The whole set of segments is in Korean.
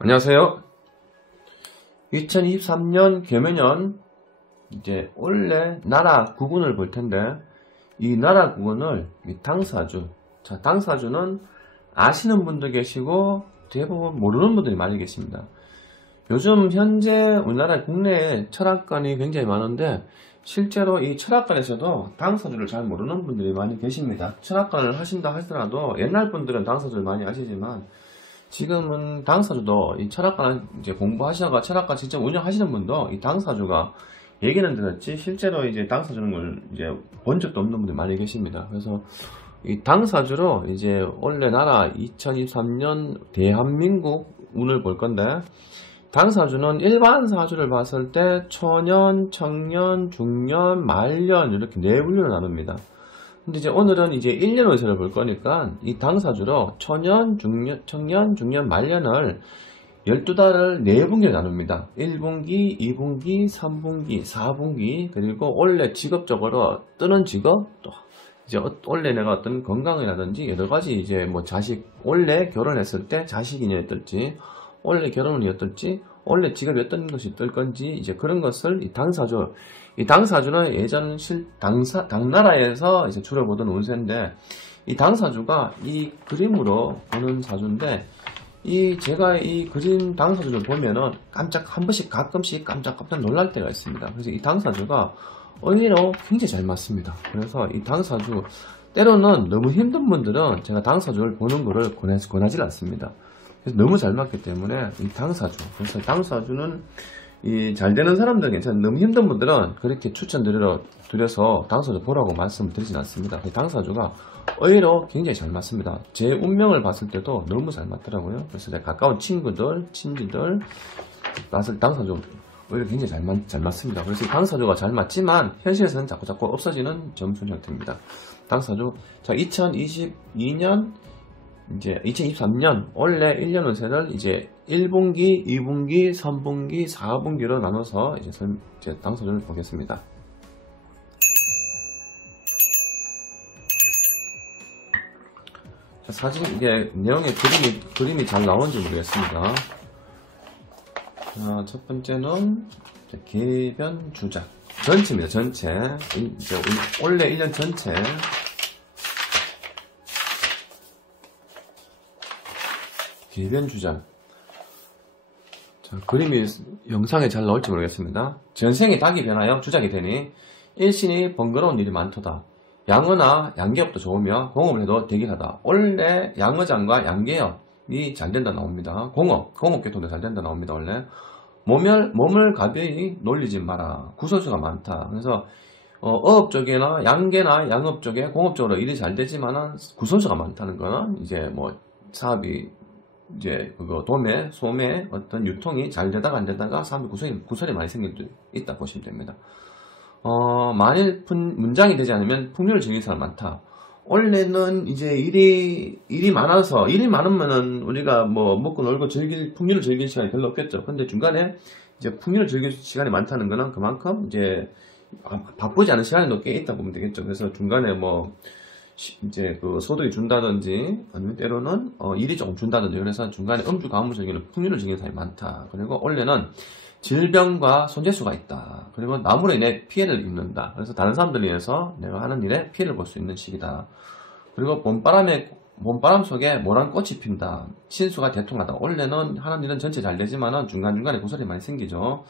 안녕하세요. 2023년 개묘년 이제 원래 나라 구군을 볼 텐데 이 나라 구군을 당사주, 자 당사주는 아시는 분도 계시고 대부분 모르는 분들이 많이 계십니다. 요즘 현재 우리나라 국내에 철학관이 굉장히 많은데 실제로 이 철학관에서도 당사주를 잘 모르는 분들이 많이 계십니다. 철학관을 하신다 하더라도 옛날 분들은 당사주를 많이 아시지만 지금은 당사주도 이 철학관 이제 공부하시다가 철학관 직접 운영하시는 분도 이 당사주가 얘기는 들었지 실제로 이제 당사주는 걸 이제 본 적도 없는 분들이 많이 계십니다. 그래서 이 당사주로 이제 원래 나라 2023년 대한민국 운을 볼 건데 당사주는 일반 사주를 봤을 때 초년, 청년, 중년, 말년 이렇게 네 분류로 나눕니다. 근데 이제 오늘은 이제 1년 운세를 볼 거니까 이 당사주로 초년, 중년, 청년, 중년, 말년을 12달을 4분기로 나눕니다. 1분기, 2분기, 3분기, 4분기, 그리고 원래 직업적으로 뜨는 직업, 또 이제 원래 내가 어떤 건강이라든지 여러가지 이제 뭐 자식, 원래 결혼했을 때 자식이 어떨지, 원래 결혼이 어떨지, 원래 직업이 어떤 것이 뜰 건지, 이제 그런 것을 이 당사주는 예전 당나라에서 이제 주로 보던 운세인데, 이 당사주가 이 그림으로 보는 사주인데, 제가 이 그림 당사주를 보면은 한 번씩 가끔씩 깜짝 놀랄 때가 있습니다. 그래서 이 당사주가 의외로 굉장히 잘 맞습니다. 그래서 이 당사주, 때로는 너무 힘든 분들은 제가 당사주를 보는 거를 권하지 않습니다. 그래서 너무 잘 맞기 때문에 이 당사주, 그래서 당사주는 이 잘 되는 사람들 괜찮아요. 너무 힘든 분들은 그렇게 추천드려서 당사주 보라고 말씀을 드리진 않습니다. 당사주가 의외로 굉장히 잘 맞습니다. 제 운명을 봤을 때도 너무 잘 맞더라고요. 그래서 제가 가까운 친구들, 친지들 봤을 당사주 의외로 굉장히 잘 맞습니다. 그래서 당사주가 잘 맞지만 현실에서는 자꾸 없어지는 점순 형태입니다. 당사주, 자 2022년 이제 2023년 원래 1년 운세를 이제 1분기, 2분기, 3분기, 4분기로 나눠서 이제 당사주를 보겠습니다. 자, 사진 이게 내용의 그림이 잘 나오는지 모르겠습니다. 자, 첫 번째는 개변 주작 전체입니다. 전체 이제 원래 1년 전체. 개변주작. 자, 그림이 영상에 잘 나올지 모르겠습니다. 전생이 닭이 변하여 주작이 되니 일신이 번거로운 일이 많도다. 양어나 양계업도 좋으며 공업을 해도 되길하다. 원래 양어장과 양계업이 잘 된다 나옵니다. 공업계통도 잘 된다 나옵니다. 원래 몸을 가벼이 놀리지 마라. 구설수가 많다. 그래서 어업 쪽이나 양계나 양업 쪽에 공업적으로 일이 잘 되지만은 구설수가 많다는 거는 이제 뭐 사업이 이제 도매, 소매 어떤 유통이 잘 되다가 안 되다가 사람들 구설이 많이 생길 수 있다 보시면 됩니다. 만일 문장이 되지 않으면 풍류를 즐길 사람 많다. 원래는 이제 일이 많으면은 우리가 뭐 먹고 놀고 풍류를 즐길 시간이 별로 없겠죠. 근데 중간에 이제 풍류를 즐길 시간이 많다는 거는 그만큼 이제 바쁘지 않은 시간이 꽤 있다 보면 되겠죠. 그래서 중간에 뭐 이제 소득이 준다든지 아니면 때로는 일이 조금 준다든지 그래서 중간에 음주 가물 즐기는 풍류를 즐기는 사람이 많다. 그리고 원래는 질병과 손재수가 있다. 그리고 나무로 인해 피해를 입는다. 그래서 다른 사람들에 의해서 내가 하는 일에 피해를 볼 수 있는 시기다. 그리고 봄바람 속에 모란 꽃이 핀다. 신수가 대통하다. 원래는 하는 일은 전체 잘 되지만은 중간중간에 구설이 많이 생기죠.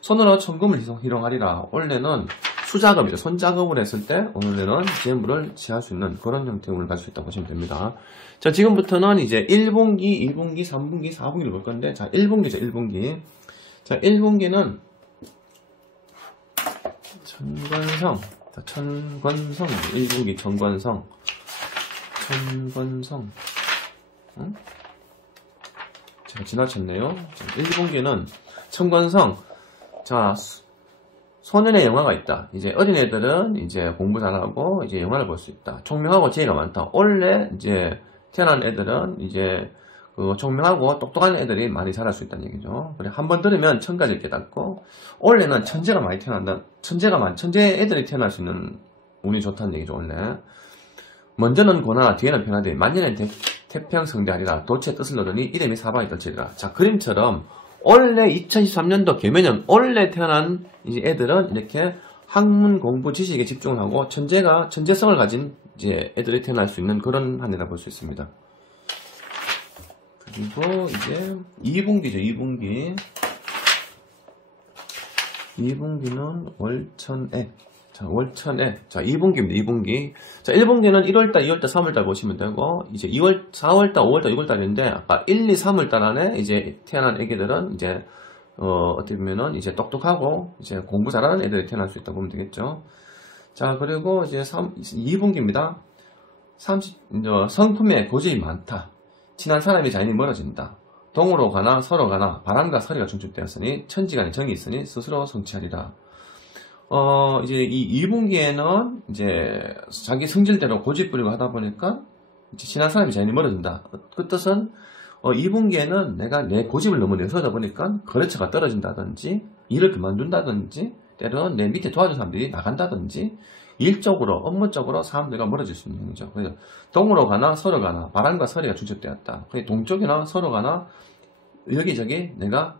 손으로 천금을 희롱하리라. 원래는 수작업이죠. 손작업을 했을 때 오늘은 재물을 취할 수 있는 그런 형태의 운을 갈 수 있다고 보시면 됩니다. 자, 지금부터는 이제 1분기, 2분기, 3분기, 4분기를 볼 건데, 자, 1분기죠, 1분기. 자, 1분기는 천권성. 자, 천권성. 1분기 천권성. 천권성. 응? 제가 지나쳤네요. 자, 1분기는 천권성. 자, 소년의 영화가 있다. 이제 어린애들은 이제 공부 잘하고 이제 영화를 볼 수 있다. 총명하고 지혜가 많다. 원래 이제 태어난 애들은 이제 총명하고 똑똑한 애들이 많이 자랄 수 있다는 얘기죠. 그래 한번 들으면 천가지 깨닫고 원래는 천재가 많이 태어난다. 천재 애들이 태어날 수 있는 운이 좋다는 얘기죠. 원래 먼저는 고나라 뒤에는 편하되 만년엔 태평성대하리라. 도체 뜻을 놓으니 이름이 사방이 떨치리라. 자, 그림처럼 원래 2023년도 개면형 원래 태어난 이제 애들은 이렇게 학문 공부 지식에 집중을 하고 천재성을 가진 이제 애들이 태어날 수 있는 그런 한 해라 볼 수 있습니다. 그리고 이제 2분기죠. 2분기는 월천애. 자, 월천애. 자, 2분기입니다. 2분기. 자, 1분기는 1월달, 2월달, 3월달 보시면 되고, 이제 2월, 4월달, 5월달, 6월달인데, 아까 1, 2, 3월달 안에 이제 태어난 애기들은 이제, 어떻게 보면은 이제 똑똑하고, 이제 공부 잘하는 애들이 태어날 수 있다고 보면 되겠죠. 자, 그리고 이제 2분기입니다. 성품에 고집이 많다. 친한 사람이 자연히 멀어진다. 동으로 가나 서로 가나 바람과 서리가 중첩되었으니 천지간에 정이 있으니 스스로 성취하리라. 이제 이 2분기에는 이제 자기 성질대로 고집 부리고 하다 보니까 이제 친한 사람이 자연히 멀어진다. 그 뜻은 2분기에는 내가 내 고집을 너무 내세우다 보니까 거래처가 떨어진다든지 일을 그만둔다든지 때로는 내 밑에 도와준 사람들이 나간다든지 일적으로 업무적으로 사람들과 멀어질 수 있는 거죠. 그래서 동으로 가나 서로 가나 바람과 서리가 중첩되었다. 동쪽이나 서로 가나 여기저기 내가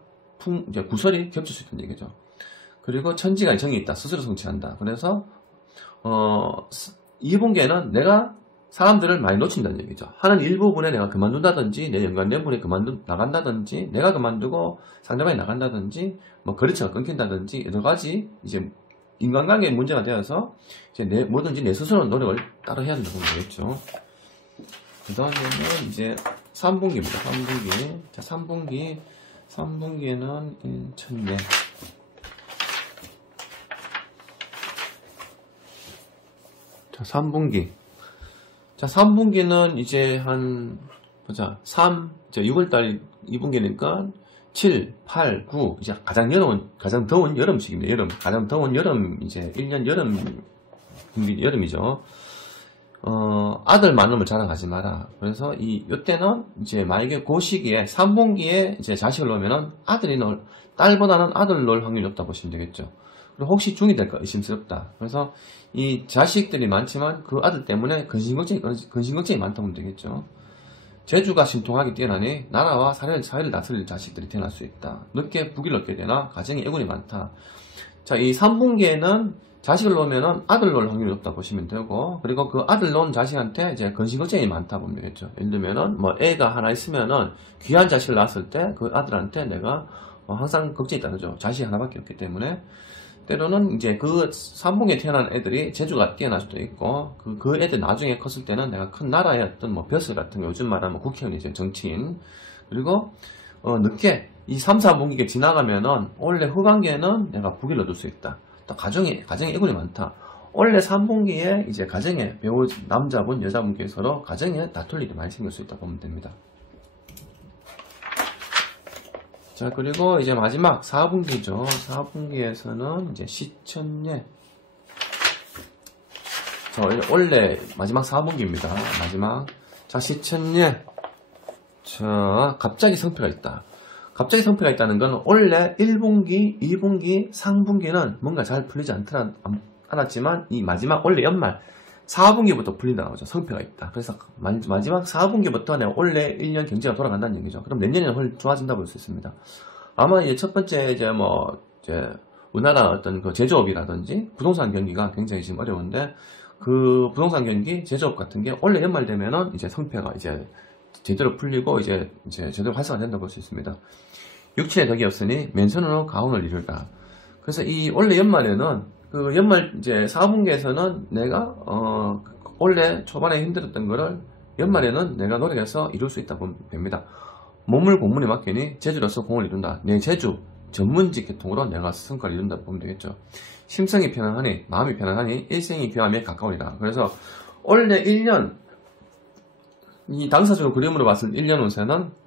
이제 구설이 겹칠 수 있다는 얘기죠. 그리고 천지간에 정이 있다. 스스로 성취한다. 그래서 2분기에는 내가 사람들을 많이 놓친다는 얘기죠. 하는 일부분에 내가 그만둔다든지 내 연관된 분이 나간다든지 내가 그만두고 상대방이 나간다든지 뭐 거래처가 끊긴다든지 여러 가지 이제 인간관계에 문제가 되어서 이제 뭐든지 내 스스로 노력을 따로 해야 된다고 보면 되겠죠. 그 다음에는 이제 3분기입니다. 3분기. 자, 3분기에는 천내. 자, 3분기. 자, 3분기는 이제 보자. 6월달 2분기니까 7, 8, 9. 이제 가장 더운 여름식입니다. 가장 더운 여름, 이제 1년 여름이죠. 아들 많음을 자랑하지 마라. 그래서 요때는 이제 만약에 그 시기에 3분기에 이제 자식을 놓으면은 딸보다는 아들 놓을 확률이 높다 보시면 되겠죠. 그리고 혹시 중이 될까 의심스럽다. 그래서 이 자식들이 많지만 그 아들 때문에 근심걱정이 많다고 보면 되겠죠. 재주가 신통하게 뛰어나니 나라와 사회를 다스릴 자식들이 태어날 수 있다. 늦게 부귀를 얻게 되나 가정에 애군이 많다. 자, 이 3분기에는 자식을 놓으면은 아들 놓을 확률이 높다 보시면 되고, 그리고 그 아들 놓은 자식한테 이제 근심걱정이 많다 보면 되겠죠. 예를 들면은 뭐 애가 하나 있으면은 귀한 자식을 낳았을 때 그 아들한테 내가 항상 걱정이 따르죠. 자식이 하나밖에 없기 때문에. 때로는 이제 그 3분기에 태어난 애들이 재주가 뛰어날 수도 있고, 그 애들 나중에 컸을 때는 내가 큰 나라의 어떤 뭐 벼슬 같은 거, 요즘 말하면 국회의원이죠. 정치인. 그리고, 늦게 이 3, 4분기가 지나가면은 원래 후반기에는 내가 부귀를 얻을 수 있다. 또 가정에 애군이 많다. 원래 3분기에 이제 가정에 남자분, 여자분께 서로 가정에 다툴 일이 많이 생길 수 있다고 보면 됩니다. 자, 그리고 이제 마지막 4분기죠. 4분기에서는 이제 시천예. 자, 원래 마지막 4분기입니다. 마지막. 자, 시천예. 자, 갑자기 성패가 있다. 갑자기 성패가 있다는 건 원래 1분기, 2분기, 3분기는 뭔가 잘 풀리지 않았지만 이 마지막 원래 연말 4분기부터 풀린다고 하죠. 성패가 있다. 그래서 마지막 4분기부터 내가 원래 1년 경제가 돌아간다는 얘기죠. 그럼 내년에는 훨씬 좋아진다고 볼 수 있습니다. 아마 이제 첫 번째 이제 우리나라 어떤 그 제조업이라든지 부동산 경기가 굉장히 지금 어려운데 그 부동산 경기, 제조업 같은 게 원래 연말 되면은 이제 성패가 이제 제대로 풀리고 이제 제대로 활성화 된다고 볼 수 있습니다. 육체의 덕이 없으니 맨손으로 가훈을 이루다. 그래서 이 원래 연말에는 그 연말 이제 4분기에서는 내가 원래 초반에 힘들었던 거를 연말에는 내가 노력해서 이룰 수 있다고 봅니다. 몸을 공문에 맡기니 제주로서 공을 이룬다. 내 제주 전문직 계통으로 내가 성과를 이룬다 보면 되겠죠. 심성이 편안하니 마음이 편안하니 일생이 귀함에 가까우리라. 그래서 원래 1년 이 당사적으로 그림으로 봤을 때 1년 운세는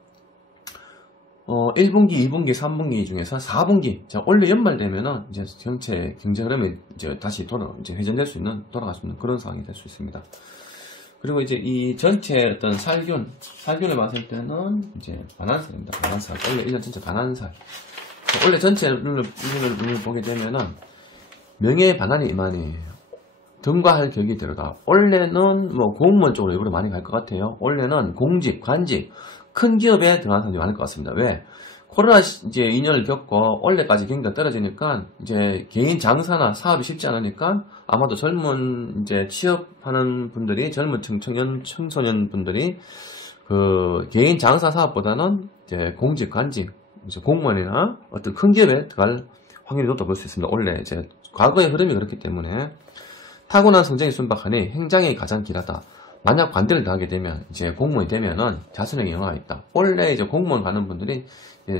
1분기, 2분기, 3분기 중에서 4분기, 원래 연말 되면은 이제 전체 경제 흐름이 이제 다시 회전될 수 있는, 돌아갈 수 있는 그런 상황이 될 수 있습니다. 그리고 이제 이 전체 어떤 살균을 봤을 때는 이제 반환살입니다. 반환살. 원래 1년 전체 반환살. 원래 전체 눈을 보게 되면은 명예의 반환이 임하니 등과할 격이 들어가. 원래는 뭐 공무원 쪽으로 일부러 많이 갈 것 같아요. 원래는 공직, 관직, 큰 기업에 들어가는 사람들이 많을 것 같습니다. 왜? 코로나 이제 2년을 겪고 원래까지 경기가 떨어지니까 이제 개인 장사나 사업이 쉽지 않으니까 아마도 젊은 이제 취업하는 분들이 젊은 청소년 분들이 그 개인 장사 사업보다는 이제 공직, 관직, 이제 공무원이나 어떤 큰 기업에 들어갈 확률이 높다고 볼 수 있습니다. 원래 이제 과거의 흐름이 그렇기 때문에 타고난 성장이 순박하니 행장이 가장 길하다. 만약 관대를 당하게 되면 이제 공무원이 되면은 자손에게 영화가 있다. 원래 이제 공무원 가는 분들이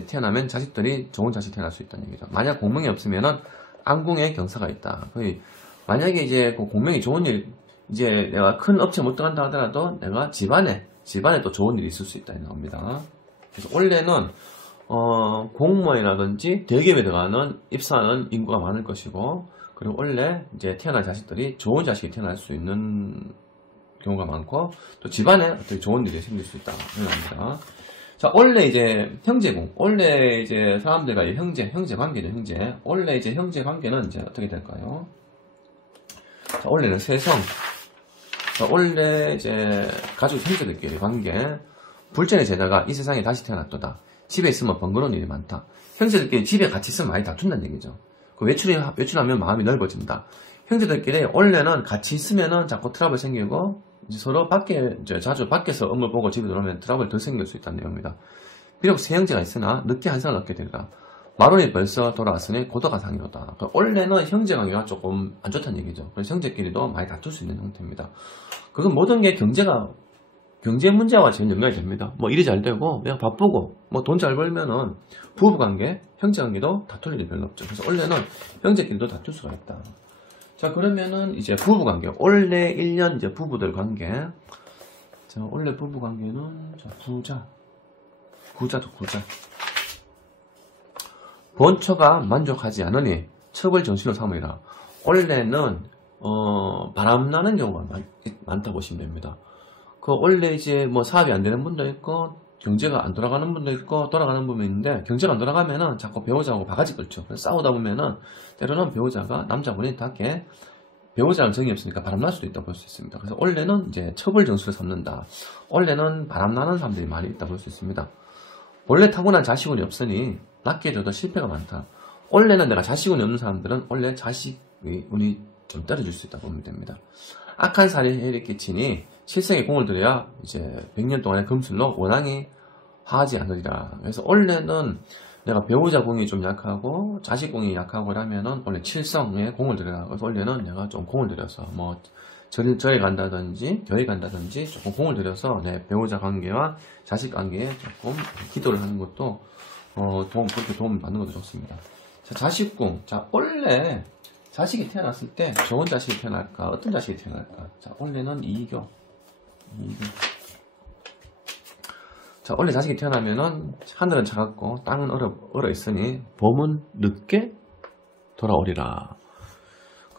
태어나면 자식들이 좋은 자식 태어날 수 있다는 얘기죠. 만약 공명이 없으면은 안궁에 경사가 있다. 거의 만약에 이제 그 공명이 좋은 일, 이제 내가 큰 업체 못 들어간다 하더라도 내가 집안에 또 좋은 일이 있을 수 있다는 겁니다. 그래서 원래는 공무원이라든지 대기업에 들어가는 입사하는 인구가 많을 것이고, 그리고 원래 이제 태어날 자식들이 좋은 자식이 태어날 수 있는 경우가 많고, 또 집안에 어떻게 좋은 일이 생길 수 있다 생각합니다. 자, 원래 이제 형제궁, 원래 이제 사람들과 형제 관계죠, 형제. 원래 이제 형제 관계는 이제 어떻게 될까요? 자, 원래는 세성. 자, 원래 이제 가족 형제들끼리 관계. 불전의 제자가 이 세상에 다시 태어났도다. 집에 있으면 번거로운 일이 많다. 형제들끼리 집에 같이 있으면 많이 다툰다는 얘기죠. 그 외출하면 마음이 넓어진다. 형제들끼리 원래는 같이 있으면은 자꾸 트러블 생기고, 이제 서로 자주 밖에서 업무 보고 집에 들어오면 트러블 더 생길 수 있다는 내용입니다. 비록 세 형제가 있으나 늦게 한 살을 얻게 되리라. 마론이 벌써 돌아왔으니 고도가 상이로다. 원래는 형제 관계가 조금 안 좋다는 얘기죠. 그래서 형제끼리도 많이 다툴 수 있는 형태입니다. 그건 모든 게 경제 문제와 제일 연관이 됩니다. 뭐 일이 잘 되고 그냥 바쁘고 뭐 돈 잘 벌면은 부부관계, 형제관계도 다툴 일이 별로 없죠. 그래서 원래는 형제끼리도 다툴 수가 있다. 자, 그러면은 이제 부부관계, 원래 1년 이제 부부들 관계. 자, 원래 부부관계는 자, 구자죠. 본처가 만족하지 않으니 첩을 정신으로 삼으리라. 원래는 바람나는 경우가 많다 보시면 됩니다. 그 원래 이제 뭐 사업이 안 되는 분도 있고 경제가 안 돌아가는 분도 있고 돌아가는 분도 있는데, 경제가 안 돌아가면은 자꾸 배우자하고 바가지 긁죠. 그래서 싸우다 보면은 때로는 배우자가, 남자분이 닭에 배우자는 정이 없으니까 바람날 수도 있다고 볼 수 있습니다. 그래서 원래는 이제 첩을 정수로 삼는다. 원래는 바람나는 사람들이 많이 있다고 볼 수 있습니다. 원래 타고난 자식운이 없으니 낳게 돼도 실패가 많다. 원래는 내가 자식운이 없는 사람들은 원래 자식의 운이 좀 떨어질 수 있다고 보면 됩니다. 악한 살이 해를 끼치니 실생에 공을 들여야 이제 100년 동안의 금술로 원앙이 하지 않으리라. 그래서 원래는 내가 배우자 공이 좀 약하고 자식 공이 약하고 그러면은 원래 칠성에 공을 들여라. 그래서 원래는 내가 좀 공을 들여서 뭐 절에 간다든지 교회 간다든지 조금 공을 들여서 내 배우자 관계와 자식 관계에 조금 기도를 하는 것도 그렇게 도움을 받는 것도 좋습니다. 자, 자식궁. 자, 원래 자식이 태어났을 때 좋은 자식이 태어날까, 어떤 자식이 태어날까? 자, 원래는 이교. 자, 원래 자식이 태어나면은 하늘은 차갑고 땅은 얼어 있으니 봄은 늦게 돌아오리라.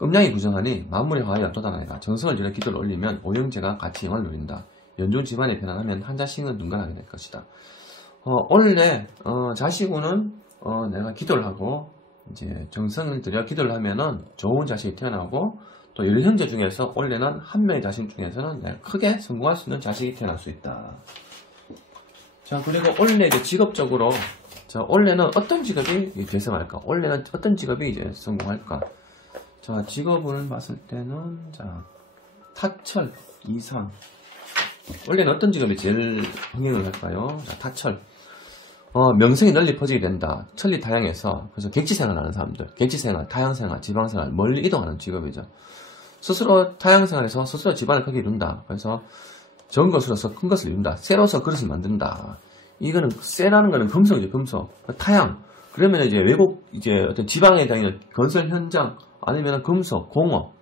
음양이 부정하니 만물의 화해가 돋아나리라. 정성을 들여 기도를 올리면 오형제가 같이 영화를 누린다. 연중 집안에 편안하면 한 자식은 눈가나게 될 것이다. 원래 자식은 내가 기도를 하고 이제 정성을 들여 기도를 하면은 좋은 자식이 태어나고, 또 여러 형제 중에서 원래는 한 명의 자식 중에서는 내가 크게 성공할 수 있는 자식이 태어날 수 있다. 자, 그리고 원래 이제 직업적으로, 자, 원래는 어떤 직업이 대성할까? 원래는 어떤 직업이 이제 성공할까? 자, 직업을 봤을 때는, 자, 타철, 이상. 원래는 어떤 직업이 제일 흥행을 할까요? 자, 타철. 명성이 널리 퍼지게 된다. 천리타양에서. 그래서 객지생활 하는 사람들. 객지생활, 타양생활, 지방생활, 멀리 이동하는 직업이죠. 스스로 타양생활에서 스스로 집안을 크게 이룬다. 그래서 적은 것으로서 큰 것을 이룬다. 쇠로서 그릇을 만든다. 이거는, 쇠라는 거는 금속이죠, 금속. 타양. 그러면 이제 외국, 이제 어떤 지방에 다니는 건설 현장, 아니면 금속, 공업,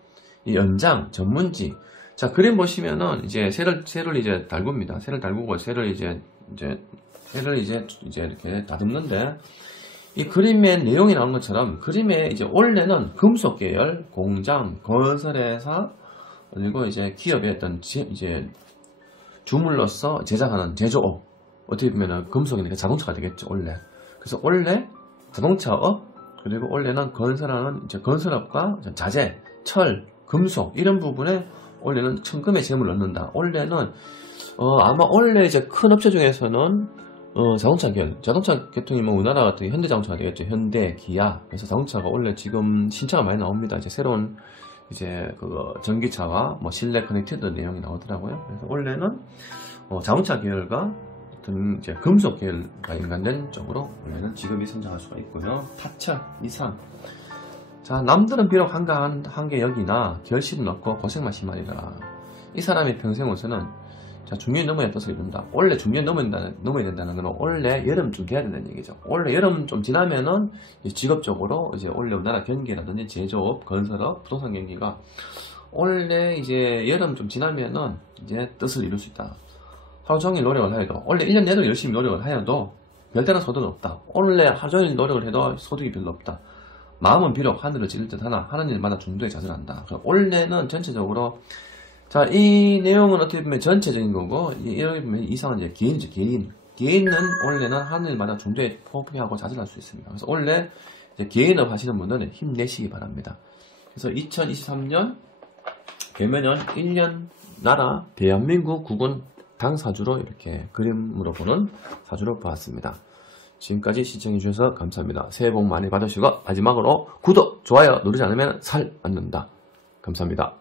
연장, 전문지. 자, 그림 보시면은 이제 쇠를 이제 달굽니다. 쇠를 달구고 쇠를 이제 이렇게 다듬는데, 이 그림의 내용이 나오는 것처럼 그림에 이제 원래는 금속 계열, 공장, 건설회사, 그리고 이제 기업의 어떤 이제 주물로서 제작하는 제조업, 어떻게 보면은 금속이니까 자동차가 되겠죠, 원래. 그래서 원래 자동차업, 그리고 원래는 건설하는 이제 건설업과 자재, 철, 금속 이런 부분에 원래는 천금의 재물을 넣는다. 원래는 아마 원래 이제 큰 업체 중에서는 자동차 계열, 자동차 계통이 뭐 우리나라 같은 게 현대자동차가 되겠죠. 현대, 기아. 그래서 자동차가 원래 지금 신차가 많이 나옵니다. 이제 새로운 이제 그 전기차와 뭐 실내 커넥티드 내용이 나오더라고요. 그래서 원래는 자동차 계열과 어떤 이제 금속 계열과 연관된 쪽으로 원래는 지금이 성장할 수가 있고요. 타철, 이상. 자, 남들은 비록 한계 여기나 결실은 없고 고생만 심하리라. 이 사람의 평생으로서는 자, 중년이 넘어야 뜻을 이룬다. 원래 중년이 넘어야 된다는 건 원래 여름쯤 돼야 된다는 얘기죠. 원래 여름좀 지나면은 직업적으로 이제 원래 우리나라 경기라든지 제조업, 건설업, 부동산 경기가 원래 이제 여름좀 지나면은 이제 뜻을 이룰 수 있다. 하루 종일 노력을 해도 원래 1년 내내 열심히 노력을 하여도 별다른 소득은 없다. 원래 하루 종일 노력을 해도 소득이 별로 없다. 마음은 비록 하늘을 찌를 듯 하나 하는 일마다 중도에 자절한다. 원래는 전체적으로 자, 이 내용은 어떻게 보면 전체적인 거고, 여기 보면 이상은 이제 개인이죠, 개인. 개인은 원래는 하늘마다 중도에 포기하고 자질할 수 있습니다. 그래서 원래 이제 개인업 하시는 분들은 힘내시기 바랍니다. 그래서 2023년 개면연 1년 나라 대한민국 국군 당사주로 이렇게 그림으로 보는 사주로 보았습니다. 지금까지 시청해주셔서 감사합니다. 새해 복 많이 받으시고, 마지막으로 구독, 좋아요 누르지 않으면 살 않는다. 감사합니다.